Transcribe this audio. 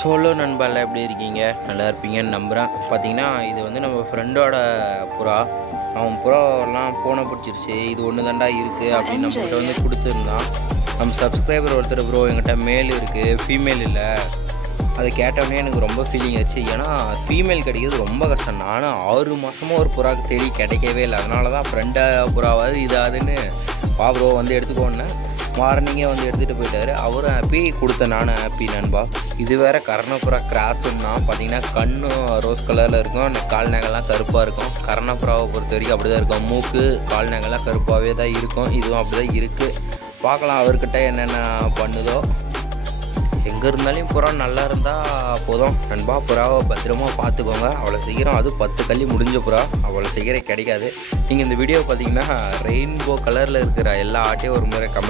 Solo நண்பர்களே எப்படி இருக்கீங்க? நல்லா இருப்பீங்கன்னு நம்புகிறேன். பார்த்தீங்கன்னா, இது வந்து நம்ம ஃப்ரெண்டோட புறா. அவன் புறாவெல்லாம் பூனை பிடிச்சிருச்சு. இது ஒண்ணு தான்டா இருக்கு For அப்படின்னு நம்மகிட்ட வந்து NJ. குடுத்துருந்தான். நம்ம சப்ஸ்கிரைபர் ஒருத்தர் ப்ரோ என்கிட்ட மேல் இருக்கு, ஃபீமேல் இல்ல. அத கேட்டோனே எனக்கு ரொம்ப ஃபீலிங் ஆச்சு. ஏன்னா, ஃபீமேல் கிடைக்கிறது ரொம்ப கஷ்டம். நானும் 6 மாசமா ஒரு புறாக்கு தேடி கிடைக்கவே இல்ல. அதனால தான் ஃப்ரெண்டா புறாவாவது இதாதுன்னு வா ப்ரோ வந்து எடுத்துக்கோன்னேன். மார்னிங்கே வந்து எடுத்துகிட்டு போயிட்டாரு. அவரும் ஹாப்பி, குடுத்த நானும் ஹாப்பி நண்பா. இது வேற கர்ணப்புறா கிராஸுன்னா பார்த்தீங்கன்னா, கண்ணும் ரோஸ் கலர்ல இருக்கும். கால் நகம்லாம் கருப்பா இருக்கும். கர்ணப்புறாவ பொறுத்தவரைக்கும் அப்படிதான் இருக்கும். மூக்கு, கால் நகம்லாம் கருப்பாவே தான் இருக்கும். இதுவும் அப்படிதான் இருக்கு. பார்க்கலாம் அவர்கிட்ட என்னென்ன பண்ணுதோ. எங்க இருந்தாலும் புறா நல்லா இருந்தா போதும் நண்பா. புறாவை பத்திரமா பார்த்துக்கோங்க. அவ்வளோ சீக்கிரம் அதுவும் 10 கள்ளி முடிஞ்ச புறா அவ்வளோ சீக்கிரம் கிடைக்காது. நீங்கள் இந்த வீடியோ பார்த்தீங்கன்னா ரெயின்போ கலரில் இருக்கிற எல்லா ஆட்டையும் ஒரு முறை கமெண்ட்